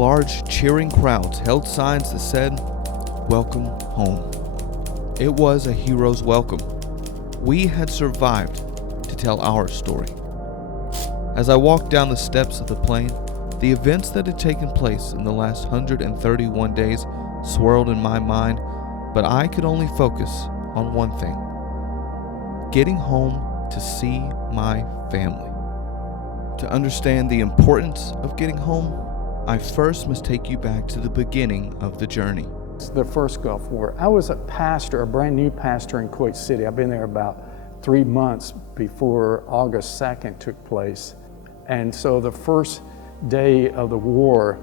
Large cheering crowds held signs that said, "Welcome home." It was a hero's welcome. We had survived to tell our story. As I walked down the steps of the plane, the events that had taken place in the last 131 days swirled in my mind, but I could only focus on one thing: getting home to see my family. To understand the importance of getting home, I first must take you back to the beginning of the journey. The first Gulf War. I was a pastor, a brand new pastor in Kuwait City. I've been there about 3 months before August 2nd took place. And so the first day of the war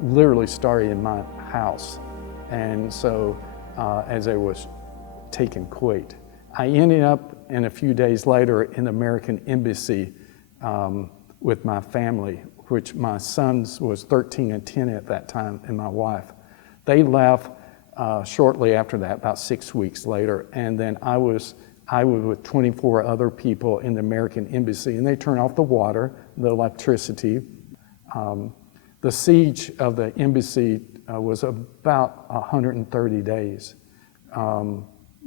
literally started in my house. And so as I was taking Kuwait, I ended up in a few days later in the American Embassy with my family, which my sons was 13 and 10 at that time, and my wife. They left shortly after that, about 6 weeks later, and then I was with 24 other people in the American Embassy, and they turned off the water, the electricity. The siege of the embassy was about 130 days.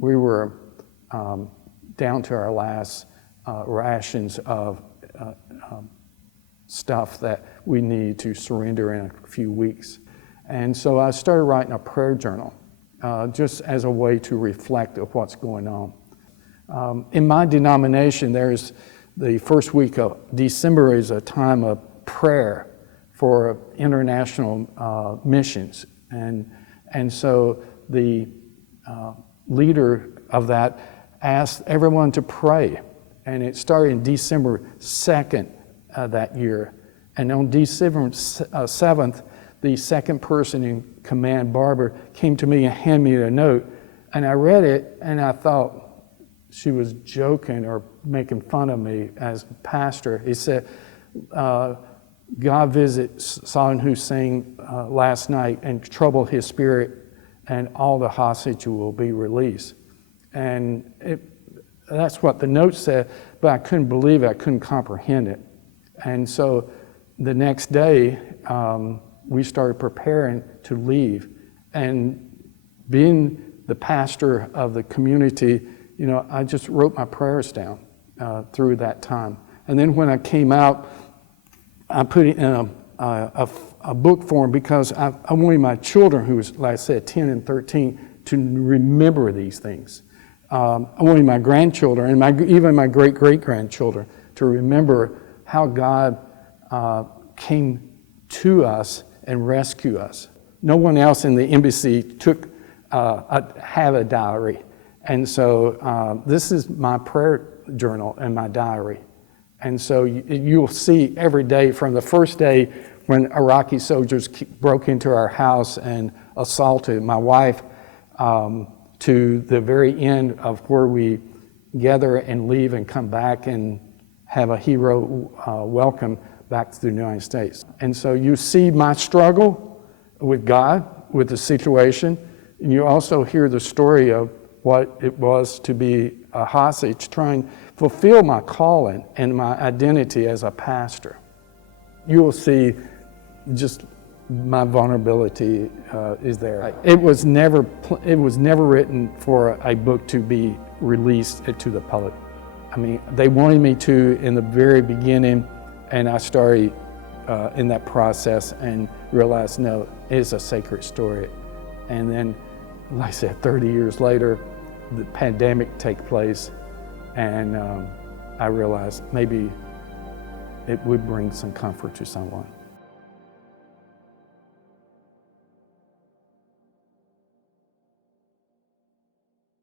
We were down to our last rations of stuff that we need to surrender in a few weeks. And so I started writing a prayer journal, just as a way to reflect of what's going on. In my denomination, there's the first week of December is a time of prayer for international missions. And so the leader of that asked everyone to pray. And it started in December 2nd that year. And on December 7th, the second person in command, Barbara, came to me and handed me a note. And I read it, and I thought she was joking or making fun of me as a pastor. He said, God visited Saddam Hussein last night and troubled his spirit, and all the hostages will be released. And that's what the note said, but I couldn't believe it. I couldn't comprehend it. And so the next day, we started preparing to leave. And being the pastor of the community, you know, I just wrote my prayers down through that time. And then when I came out, I put it in a book form because I wanted my children, who was, like I said, 10 and 13, to remember these things. I wanted my grandchildren and even my great-great-grandchildren to remember how God came to us and rescued us. No one else in the embassy had a diary. And so this is my prayer journal and my diary. And so you'll see every day from the first day when Iraqi soldiers broke into our house and assaulted my wife to the very end of where we gather and leave and come back and have a hero welcome back to the United States. And so you see my struggle with God, with the situation, and you also hear the story of what it was to be a hostage, trying to fulfill my calling and my identity as a pastor. You will see just my vulnerability is there. It was never written for a book to be released to the public. I mean, they wanted me to in the very beginning, and I started in that process and realized, no, it's a sacred story. And then, like I said, 30 years later, the pandemic took place, and I realized maybe it would bring some comfort to someone.